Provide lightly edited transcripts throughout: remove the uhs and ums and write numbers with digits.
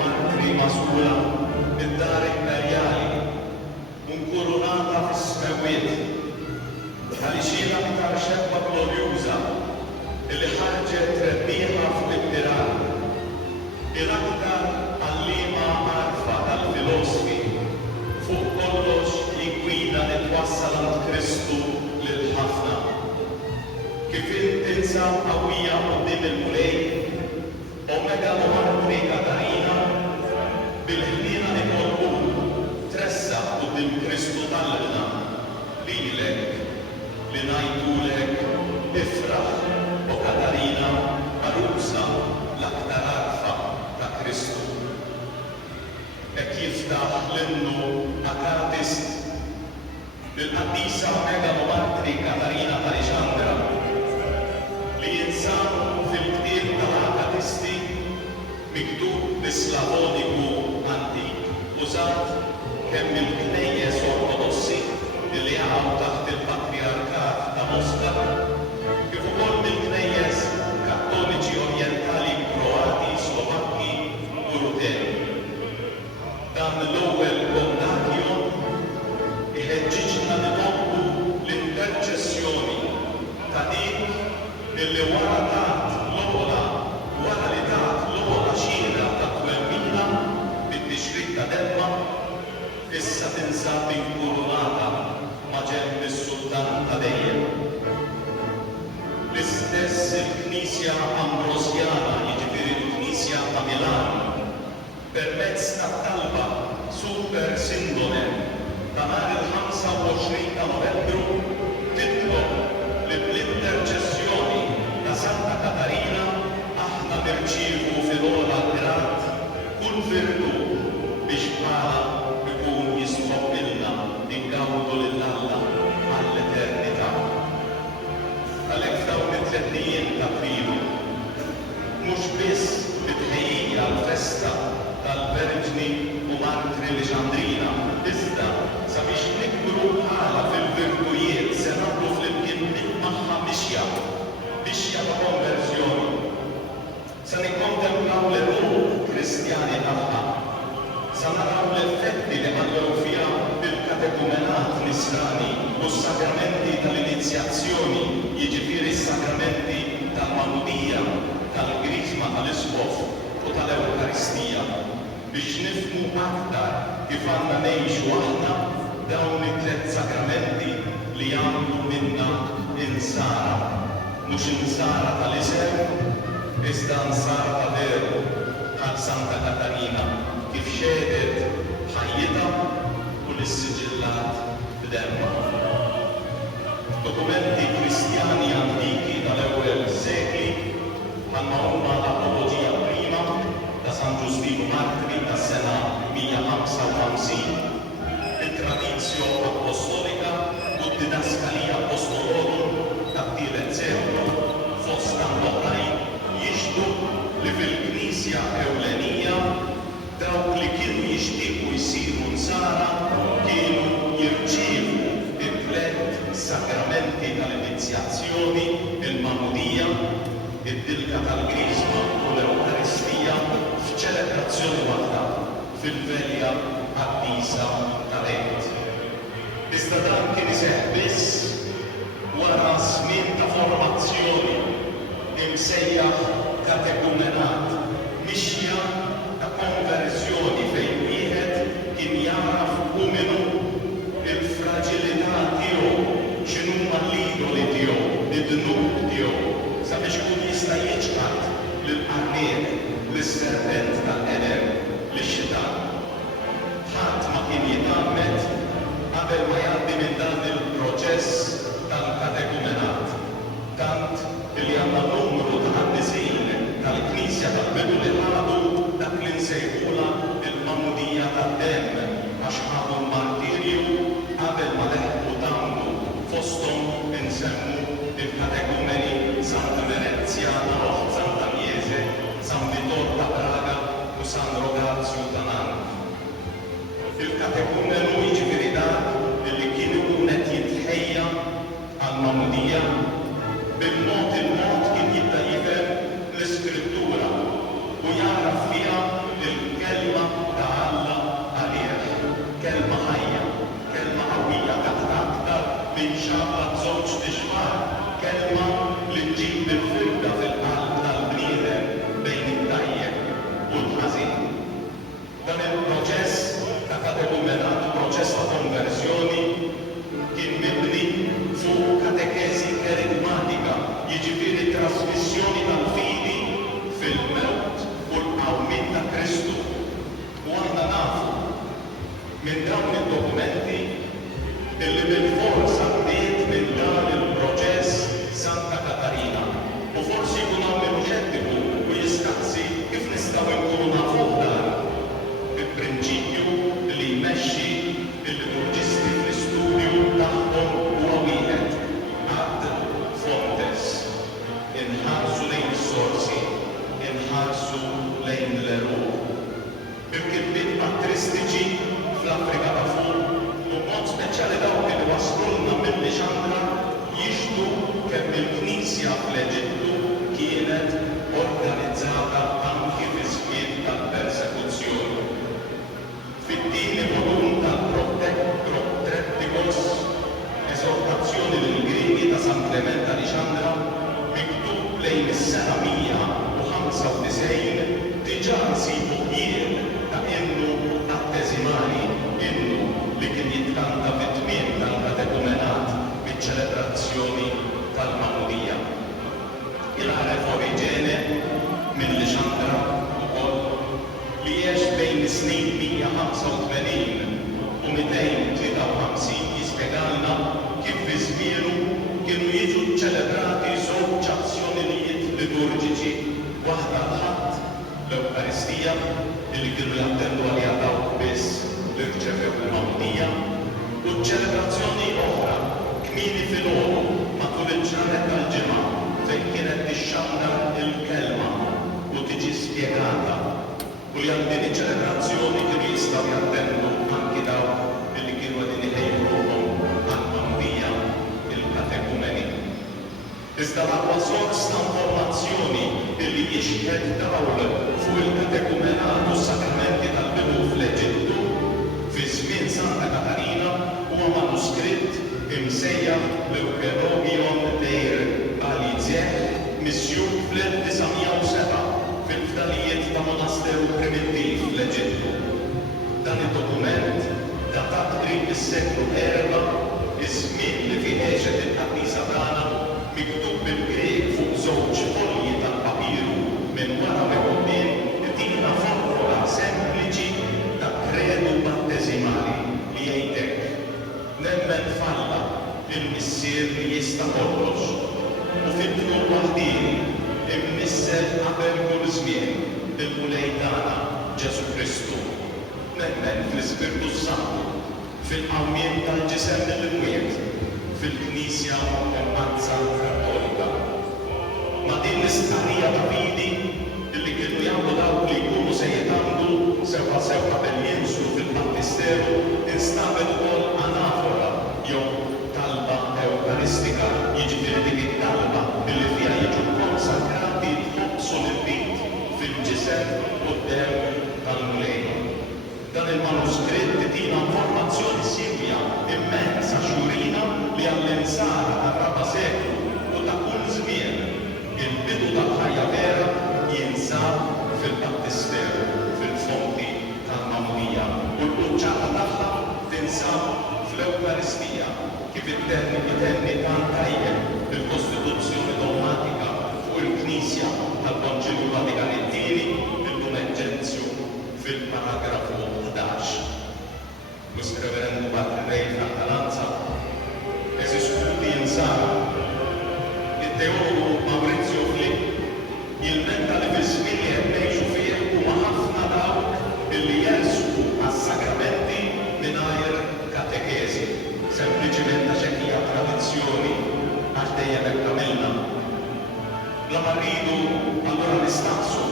martri masula id-dar imperjali unkurunata fis-smawiet għaliex aktar xebba glorjuża illi ħarġet rebbieħa fuq id-dirar. Il-aktar għallima għarfa tal-filosofi fuq kollox jinkwida li twassal għand Kristu lil ħafna. Kif tinsa qawwija quddiem il-mulej, Omega Martri Katarina bil-ħliena ikollu tressa quddiem Kristu tal-lna lilek li ngħidulek ifraħ u Katarina Arusa l-aktar għarfa ta' Kristu. Hekk jiftaħ l-innu Akatist bil-qaddisa Omega Martri Katarina Alexandra li jinsabu fil-ktieb tal-Akatisti miktub bis-Slavoniku antik użat kemm il-Knejjes Ortodossi li jaqgħu taħt il-Patriarkat ta' Mosca kif ukoll mill-Knejjes Kattoliċi Orjentali Kroati, Slovakki u Ruteni. Dan l-ewwel kondakjon iħeġġiġna nitolbu l-interċessjoni ta' dik illi wara li tat l-ogħla xhieda ta' twemmina bit-tixrid ta' demma issa tinsab inkurunata ma' ġenb is-Sultan ta' dejjem. L-istess il-Knisja Ambrosjana, jiġifieri l-Knisja ta' Milan, permezz tat-talba Super Sindone ta' nhar il-25 ta' Novembru titlob li bl-interċessjoni ta' Santa Katarina aħna nirċievu fil-ogħla grat kull virtù biex bħala ikun jistħoqqilna ingawdu lil Alla għall-eternità. Għalhekk dawn it-tlettijiem ta' Aprilu mhux biss bitħejjija għall-festa tal-Verġni u Martri Alexandrina, iżda sabiex nikbru bħala fil-virtujiet se nagħmlu flimkien magħha mixja ta' konverzjoni. Se nikkontemplaw l-eruq Kristjani tagħha. Se naraw l-effetti li ħallew fiha bil-katekumenat nisrani u s-sakramenti tal-inizjazzjoni, jiġifieri s-sakramenti tal-Magħmudija, tal-Grisma tal-Isqof u tal-Ewkaristija biex nifhmu aktar kif għandna ngħixu aħna dawn it-tliet sakramenti li jagħmlu minna insara. Mhux insara tal-isem, iżda insara ta' veru bħal Santa Katarina kif xedet ħajjitha u l-siġillat b'demma. Dokumenti Kristjani antiki tal-ewwel sekli bħalma huma l-Apoloġija Prima ta' San Ġustinu Martri tas-sena 155, it-Tradizzjo Apostolika u d-Didaskalija Apostolorum tat-tielet seklu fost l-oħrajn jixhdu li fil-Knisja Ewlenija dawk li kienu jixtiequ jsiru nsara kienu jirċievu it-tliet sakramenti tal-inizjazzjoni, il-Magħmudija, id-Dilka tal-Grisma u l-Ewkaristija f'ċelebrazzjoni waħda fil-velja qaddisa tal-Għed. Iżda dan kien iseħħ biss wara żmien ta' formazzjoni imsejjaħ katekumenat, mixja ta' konverżjoni fejn wieħed kien jaraf hu minnu il-fraġilità tiegħu, x'inhuma l-idoli tiegħu, id-dnub tiegħu, sabiex ikun jista' jiġħad lill-qarniet lis-serpent tal-Eden lix-Xitan. Ħadd ma kien jitgħammed qabel ma jgħaddi minn dan il-proċess tal-katekumenat. Tant li għandna numru ta' ħaddisin tal-Knisja tal-bidu li ħadu dak li nsejħula il-Magħmudija tad-demm għax ħadu l-martirju qabel ma leħqu tagħmlu fosthom insemmu il-katekumeni Santa Merenziana, Santa Miese, San Vittor ta' Praga u San Rogazio ta' Nantes. Il-katekumenu jiġifieri dak li kien ikun qed jitħejja għall-Magħmudija bil-mod kien jibda jifhem l-Iskrittura u jaraf fiha il-kelma binxabba żewġ tixfar, kelma li tġib bil-firda fil-qalb tal-bniedem bejn it-tajjeb u l-ħażin. Dan il-proċess ta' katekumenat, proċess ta' konversjoni, kien mibni fuq katekesi kerigmatika, jiġifieri trasmissjoni tal-fidi fil-mewt u l-qawmien ta' Kristu. U aħna nafu minn dawn id-dokumenti illi bil-fors għaddiet minn dan il-proċess Santa Katarina. U forsi jkun hawn min muxettiku u jistaqsi kif nistgħu nkunu nafu dan il-prinċipju li jmexxi il-liturġisti fl-istudju tagħhom huwa wieħed ad fontes. Inħarsu lejn is-sorsi, inħarsu lejn l-eruq. Il-kitbiet patristiċi fl-Afrika ta' fuq u b'mod speċjali dawk li waslulna mill-Lixandra jixhdu kemm il-Knisja fl-Eġittu kienet organizzata anki fi żmien tal-persekuzzjoni. Fit-tieni volum tal-Proptrettikos, eżortazzjoni lill-Griegi ta' San Klement ta' Lixandra, miktub lejn is-sena 195 diġà nsibu jien ta' innu atteżimali, innu li kien jitkanta fit-tmiem tal-katekumenat biċ-ċelebrazzjoni tal-Magħmudija. Il-ħaref Oriġene minn Lixandra ukoll li jgħix bejn is-snin 185 u 253 jispjegalna kif fi żmienu kienu jiġu ċċelebrati żewġ azzjonijiet liturġiċi, waħda l-ħadd l-Ewkaristija li kienu jattendu għaliha dawk biss li rċevew il-Magħmudija u ċċelebrazzjoni oħra kmieni filgħodu matul il-ġranet tal-ġimgħa fejn kienet tixxandar il-kelma u tiġi spjegata u li għal din iċ-ċelebrazzjoni kienu jistgħu jattendu anki dawk li kienu qegħdin iħejjuhom għall-Magħmudija il-katekumeni. Iżda l-aqwa sors ta' informazzjoni li jixħed dawl fuq il-katekumenat u s-sakramenti tal-bidu fl-Eġittu fi żmien Santa Katarina huwa manuskritt imsejjaħ l-Eukerogion Deir Balizieħ missjun fl-1907 fil-fdalijiet ta' monasteru primittiv fl-Eġittu. Dan id-dokument datat qrib is-seklu erba' iż-żmien li fih għexet il-Knisja tagħna miktub bil-Grieg fuq żewġ folji tal-papiru minn wara u quddiem tina formola sempliċi ta' kredu batteżimali li jgħidlek nemmen falla il-missier li jista' kollox u fil-tnur waħdini immisser qabel kull żmien il-mulej tagħna Ġesu Kristu. Nemmen fl-Ispirtu Santu, fil-qawmien tal-ġisem mill-imwiet, fil-Knisja Ortodosza Kattolika. Ma' din l-istqarrija ta' fidi li kienu jagħmlu dawk li jkunu se jitgħamlu sewwa qabel jinslu fil-Battisteru instabet ukoll anafora jew talba Ewkaristika, jiġifieri dik it-talba billi fiha jiġu konsakrati tħobsu l-bit fil-ġisem quddiem tal-mulej. Dan il-manuskritt tina informazzjoni sirja immensa xurina li għall-insara tar-raba' seklu u ta' kull żmien il-bidu tal-ħajja vera jinsab fil-Battisteru, fil-fonti tal-Magħmudija u l-quċċata tagħha tinsab fl-Ewkaristija kif it-tenni tan tajjeb il-Kostituzzjoni dogmatika fuq il-Knisja tal-Konċilju Vatikan it-Tieni il-Lumen Gentium fil-paragrafu 11. Mhux Reverendu Patri tal-Talanza eżis studi jinsara id-teologu Maurizio Flick jilmenta li fis-żmien li qed ngħixu fih huma ħafna dawk illi jersqu għas-sakramenti mingħajr katekesi, sempliċiment għax hekk hija tradizzjoni għax dejjem hekk għamilna. Bla ma rridu allura nistaqsu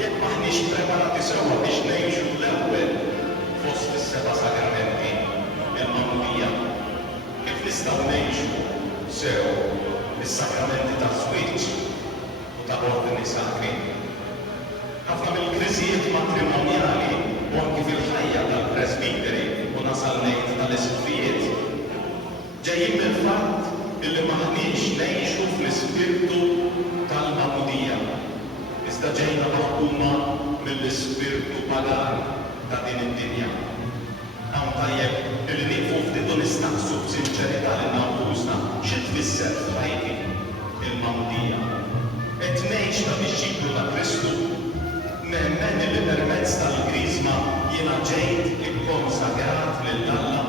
jekk m'aħniex preparati sewwa biex ngħixu l-ewwel fost is-seba' sakramenti il-Magħmudija, kif nistgħu ngħixu sew is-sakramenti tas-żwieġ ta' ordini sakri. Ħafna mill-kriżijiet matrimonjali u anki fil-ħajja tal-presbiteri u nasal ngħid tal-isqfijiet ġejjin mill-fatt illi maħniex ngħixu fl-ispirtu tal-magħmudija. Iżda ġejna maħkuma mill-ispirtu pagan ta' din id-dinja. Hawn tajjeb illi nieqfu ftit u nistaqsu b'sinċerità lil nfusna xi tfisser f'ħajti il-magħmudija. Qed ngħix ta' disċiplu ta' Kristu, nemmen li permezz tal-Krisma jiena ġejt ikkonsagrat lil Alla.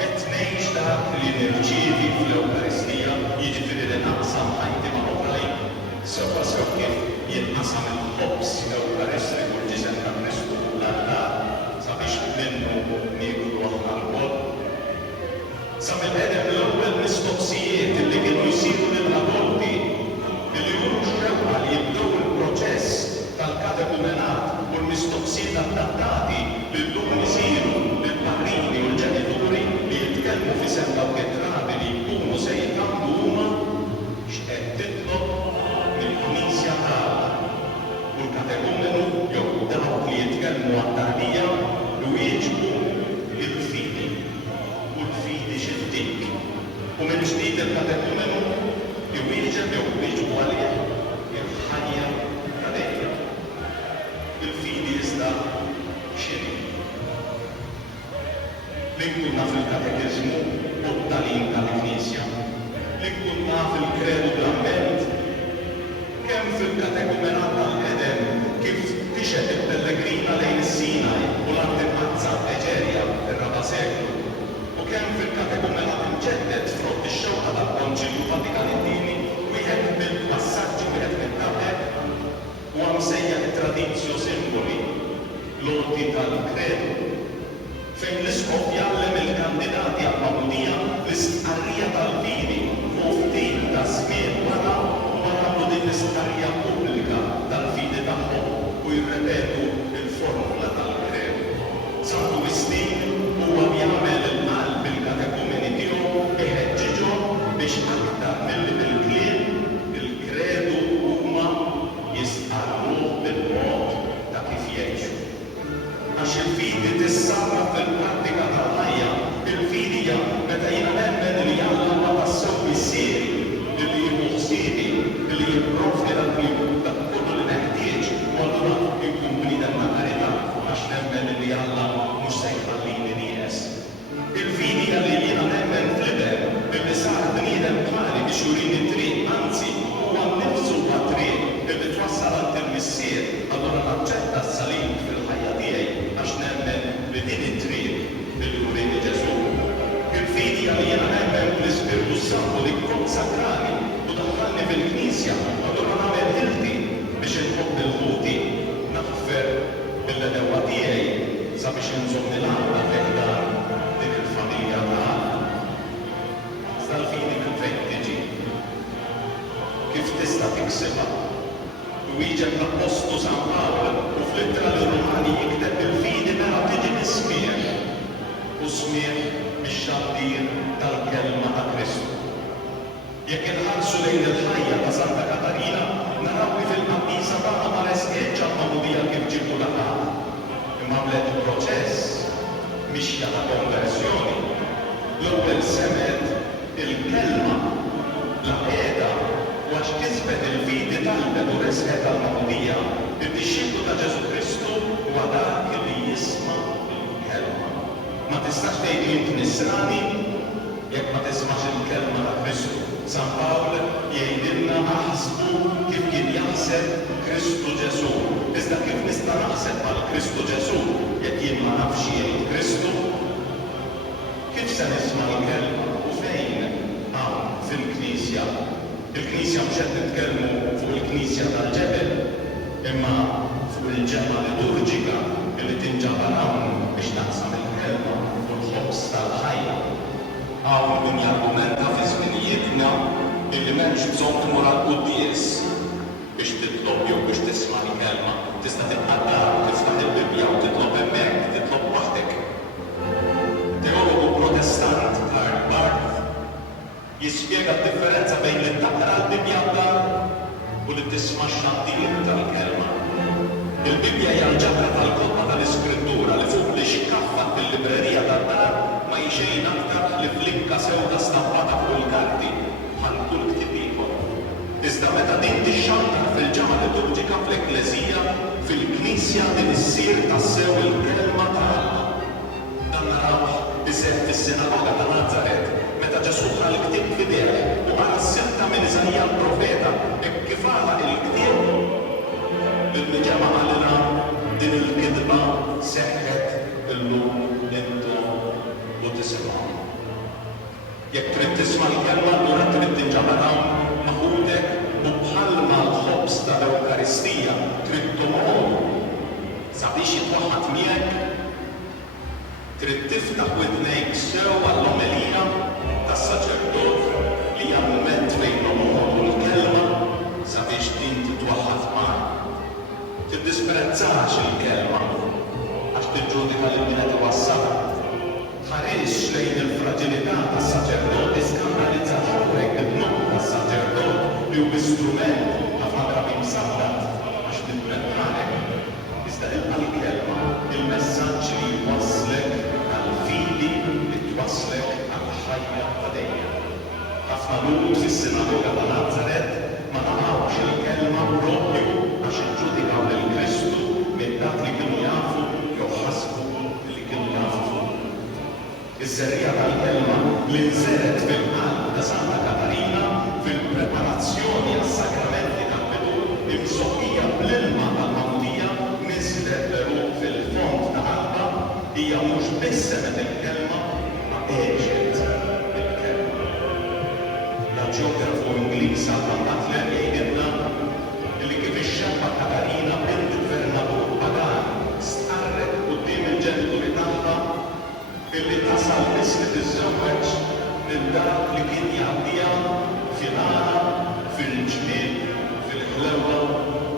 Qed ngħix dak li nirċievi fl-Ewkaristija, jiġifieri li naqsam ħajti ma' oħrajn, sewwa kif jinqasam il-ħobbs Ewkaristiku l-ġisem ta' Kristu l-altar sabiex minnu nieklu aħna l-kol. Sa mill-qedem l-ewwel mistoqsijiet li kienu jsiru lill-adulti li jkunu xewqa li jibdew il-proċess tal-katekumenat u l-mistoqsijiet adattati li llum isiru lill-parrini u l-ġenituri li jitkellmu f'isem dawk it-trabi li jkunu se jitgħamlu huma x'qed titlob mill-Knisja tagħna. U l-katekumenu jew dawk li jitkellmu għat-tagħlija jwieġbu il-fidi u l-fidi x'intik. U minn ġdid il-katekumenu jwieġeb jew jwieġbu għalih il-ħajja ta' dejjem. Il-fidi iżda x'inhi? Li nkun naf il-katekiżmu u t-tagħlim tal-Knisja, li nkun naf il-kredu bl-amment, kemm fil-katekumenat tal-Eden kif tixed il-pellegrina lejn is-Sinaj u l-art imħazzat Eġerja ir-raba' seklu, u kemm fil-katekumenat imġedded frott ix-xewqa tal-Konċilju Vatikani wieħed mill-passaġġi wieħed mit-tabel huwa msejjaħ tradizzjo simboli l-ordi tal-kredu fejn l-isqof jgħallem il-kandidati għall-magħmudija l-istqarrija tal-fidi u ftit ta' żmien wara huma jagħmlu din l-istqarrija pubblika tal-fidi tagħhom u jirrepetu l-formula tal-kredu. Santu Wistin huwa jagħmel il-qalb bil-katekumeni tiegħu iħeġġiġhom biex aktar milli bil-kliem il-kredu huma jistqarruh bil-mod ta' kif jgħixu. Għax il-fidi tissarraf fil-prattika tal-ħajja, il-fidi hija meta jiena nemmen li Alla ma tassew bissieri, li jieħu ħsiedi, li jipprovdi dak kollu li neħtieġ, u allura nkun bniedem ma' karità għax nemmen li Alla mhux se jħallini nieqes. Il-fidi hija li jiena nemmen fl-iber billi sar bniedem bħali biex jurini triq, anzi huwa nnifsu huwa triq billi twassal għand il-missier, allura naċċetta s-salim fil-ħajja tiegħi għax nemmen li din it-triq li jurini Ġesu. Il-fidi hija li jiena nemmen l-Ispirtu Santu li konsakrani u daħħalni fil-Knisja, allura nagħmel ħilti biex inħobb il-ħuti naħfer bil-edewa tiegħi sabiex inżommi l-għaqda fejn dan din il-familja tagħna. Iżda l-fidi minn fejn tiġi. Kif tista' tiksibha? Wieġeb l-Apostlu San Pawl u fl-ittra lir-Rumani jikteb il-fidi mela tiġi mis-smieħ u smieħ bix-xandir tal-kelma ta' Kristu. Jekk inħarsu lejn il-ħajja ta' Santa Katarina, naraw li fil-qabbisa tagħha ma resqitx għall-magħmudija kif ġibtu laqgħa. Imma għamlet il-proċess mixja ta' konversjoni. L-ewwel semet il-kelma l-qiegħda u għax kisbet il-fidi talbet u resqet għall-magħmudija, id-dixxiplu ta' Ġesu Kristu huwa dak li jisma' il-kelma. Ma tistax tgħid li int nisrani jekk ma tismax il-kelma ta' Kristu. San Pawl jgħidilna aħsbu kif kien jaħseb Kristu Ġesu. Iżda kif nista' naħseb għal Kristu Ġesu jekk jien ma nafx jgħid Kristu? Kif se nisma' l-kelma u fejn hawn fil-Knisja? Il-Knisja mhux qed nitkellmu fuq il-Knisja tal-ġebel, imma fuq il-ġemma liturġika li tinġabar hawn biex taqsam il-kelma u l-ħobbs tal-ħajja. Hawn min jargumenta fi żminijietna illi m'hemmx bżonn tmur għall-quddies biex titlob jew biex tisma' l-kelma. Tista' tibqa' dar, tiftaħ il-Bibja u titlob hemmhekk, titlob waħdek. Teologu Protestant Karl Barth jispjega d-differenza bejn li taqra l-Bibja d-dar u li tisma' x-xandir tal-kelma. Il-Bibja hija l-ġabra tal-kodba tal-Iskrittura li fuq li xkaffa fil-librerija tad-dar ma jxejn aktar li fl ċifrika sewda stampata fuq il-karti bħal kull ktieb ieħor. Iżda meta din tixxantar fil-ġamgħa liturġika fl-Ekklesija fil-Knisja din issir tassew il-kelma ta' Alla. Dan narawh iseħħ fis-sinagoga ta' Nazaret meta Ġesu ħal il-ktieb f'idejh u ara s-silta minn Iżajja l-profeta hekk kif ara il-ktieb il-ġamgħa għalilha din il-kidba seħħet illum intom u tisimgħu. Jekk trid tisma' l-kelma allura trid tinġabar hawn maħudek u bħalma l-ħobs tal-Ewkaristija trid tomhom sabiex jitwaħħad miegħek, trid tiftaħ widnejk sew għall-omelija tas-saċerdot li hija mument fejn nomoħħu l-kelma sabiex din titwaħħad magħha. Tiddisprezzax il-kelma għax tiġġudika li min qed iwassalha. Tħares lejn il-fraġilità tas-saċerdot iskandalizzat hawnhekk id-dnub tas-saċerdot li hu istrument ħafna drabi msaħħat għax nitmennħalek. Iżda ilqa' l-kelma, il-messaġġ li jwasslek għall-fidi li twasslek għall-ħajja ta' dejjem. Ħafna lud fis-sinagoga ta' Nazaret ma nagħmlux il-kelma proprju għax iġġudikaw lil Kristu minn dak li kienu jafu jew ħasbu li kienu jafu. Is-serrija tal-kelma li nżeret fil-qalb ta' Santa Katarina fil-preparazzjoni għas-sakramenti tal-bidu imsoħħija bl-ilma tal-Magħmudija niżlet veru fil-fond ta' qalba hija mhux biss semet il-kelma ma għexet il-kelma. L-ġeografu Ingliż Alban Butler jgħidilna li kif ix-xabba Katarina bint gvernatur pagan stqarret quddiem il-ġenituri tagħha illi tasal biss li tiżżewweġ lil dak li kien jgħaddiha fil-għala, fil-ġmiel, fil-ħlewwa,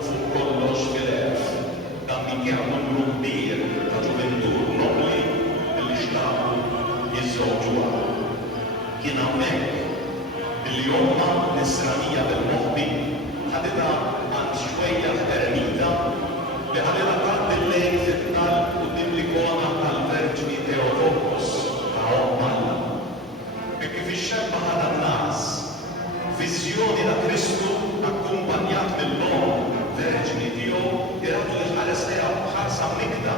fuq kollox fil-erf. Dan minkejja numru kbir ta' ġuventur nobli illi xtaqu jiżżewġuha. Kien hawnhekk illi omma nisranija bil-moħħbi ħaditha għand xwejja eremita li ħaditha tgħaddi l-lejl fit-talb quddiem l-ikona tal-Verġni Theotokos ta' Omma Alla. E kif ix-xebba ħadha n-nas viżjoni ta' Kristu akkumpanjat mill-Om Verġni tiegħu irat li ħares lejha b'ħarsa mnikda.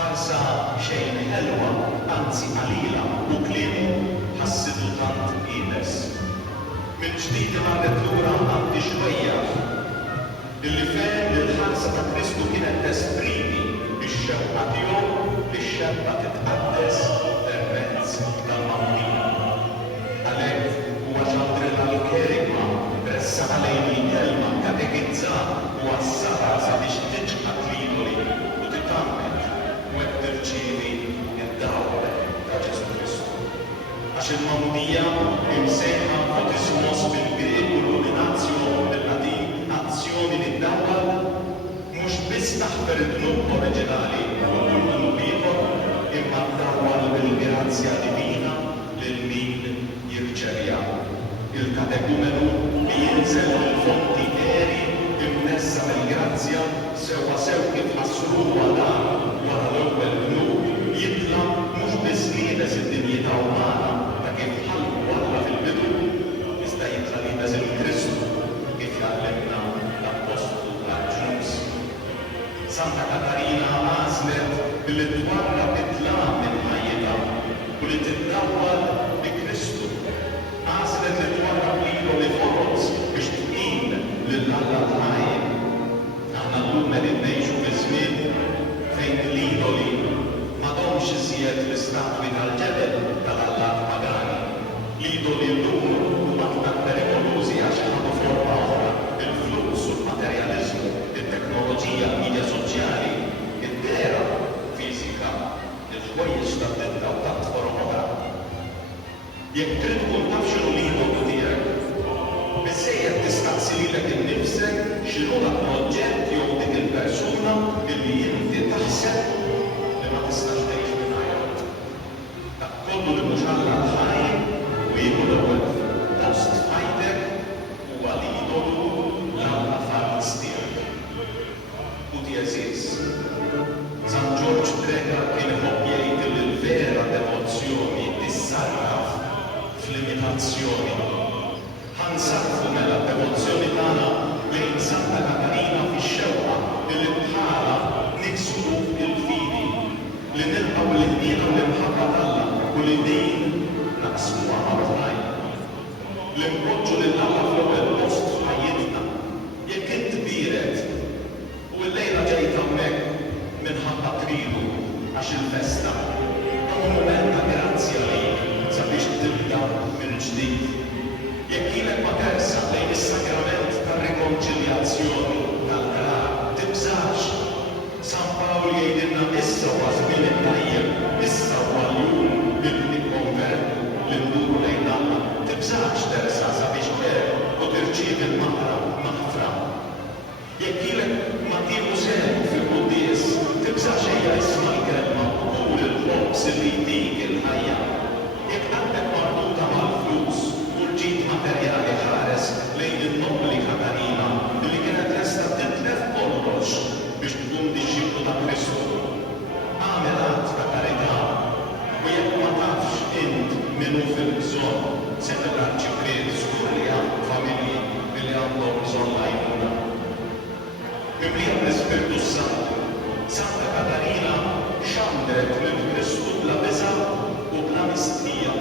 Ħarsa xejn ħelwa, anzi qalila u kliemu ħassitu tant qiebes. Minn ġdid marret lura għandi xwejja illi fehem li l-ħarsa ta' Kristu kienet tesprimi x-xewqa tiegħu li x-xebba titqaddes permezz tal-Magħmudija. Għalhekk huwa ġandrilla l-kerigma ressa għalejn il-kelma katekizzat u għassara sabiex tiġħad l-idoli u titgħammet u hekk tirċievi id-dawra ta' Ġesu Kristu. Għax il-Magħmudija imsejħa baptismos bil-Grieku l-Ordinatio bil-Latin azzjoni li ddawwal mhux biss taħfer id-dnub oriġinali u kull dnub ieħor imma ddawwal bil-grazzja divina lil min jirċevja. Il-katekumenu li jinżel il-fonti eri immessa mill-grazzja sewwa sew kif ħassruha dan wara l-ewwel dnub jitla' mhux biss liebes id-dinjità umana ta' kif ħalqu Alla fil-bidu, iżda jitla' liebes il-Kristu kif jgħallimna l-Apostolu tal-Ġnus. Santa Katarina għażlet billi twarrab it-tlam minn ħajjitha u li tiddawwal bi Kristu. Għażlet li twarrab lilu li forz biex tqim lil Alla l-ħaj. Aħna llum qegħdin ngħixu fi żmien fejn l-idoli m'għadhomx iżjed l-istatwi tal-ġebel tal-allat pagani. L-idoli llum huma aktar perikolużi għax ħadu forma oħra, il-fluss u l-materjaliżmu, it-teknoloġija, l-midja soċjali, id-dera fiżika, il-ħwejjeġ tad-dinta u tat forom oħra. Jekk trid tkun taf x'inhu l-idolu tiegħek, biżżejjed tistaqsi lilek innifsek x'inhu l-proġett jew dik il-persuna illi inti taħseb li ma tistax tgħix mingħajrha. Dak kollu li mhux Alla l-ħaj u jieħu l-ewwel post f'ħajtek huwa l-idolu l-Alla falz tiegħek. U jeżis. San George Treca kien iħobb jgħid li l-vera devozzjoni tissarraf nazzjoni. Ħansarfu mela d-devozzjoni tagħna lejn Santa Katarina fix-xewqa li bħala niksru il-fidi li nilqgħu l-ħdina u l-imħabba tagħha u li din naqsmuha mal-oħrajn. Li npoġġu lil Alla fl-ewwel post f'ħajjitna. Jekk int biret u l-lejla ġejt hawnhekk minħabba tridu għax il-festa, dan mument ta' grazzja lejk sabiex tibda mill-ġdid. Jekk ilek ma tersaq lejn is-sakrament tar-rikonċiljazzjoni tal-krar, tibżax. San Pawl jgħidilna issa huwa żmien it-tajjeb, issa huwa l-jum li nikkonvertu li nduru lejn Alla. Tibżax tersaq sabiex u tirċievi l-maħfra. Jekk ilek ma tieħu sehem fil-quddies, tibżax ejja isma' l-kelma u qul il-ħobbs li jdik il-ħajja. Jekk għandek marbuta mal-flus u l-ġid materjali ħares lejn il-nobli Katarina li kienet lesta titlef kollox biex tkun dixxiplu ta' Kristu. Għamel att ta' karità u jekk ma tafx int minnu fil-bżonn se tibqa' ċifriet żgur li hemm familji li għandhom bżonn għajnuna. Mimlija bl-Ispirtu Santu, Santa Katarina xandret minn Kristu bla biża' u bla mistija.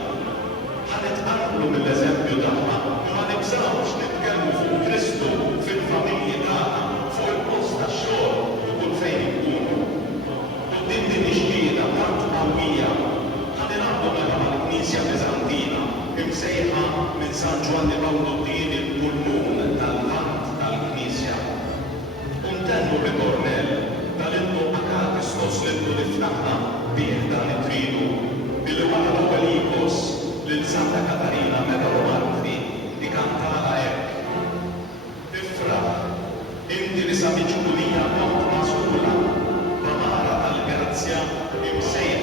Ħanitqarbu mill-eżempju tagħha u ma nibżgħux nitkellmu fuq Kristu fil-familji tagħna, fuq il-post tax-xogħol u kull fejn ikunu. U din ix-xhieda tant qawwija ħanilagħbu mela mal-Knisja Biżantina imsejħa minn San Ġwanni Pawlu Tieni il-pulmun tal-Vant tal-Knisja. Untennu ritornell tal-innu Akatistos l-innu li ftaħna bih dan it-tridu billi wara l-ewwel ikos lil Santa Katarina meta martri li kantala hekk. Ifraħ, inti li sa miġhulija kont magħżula b'amara tal-grazzja imsejħa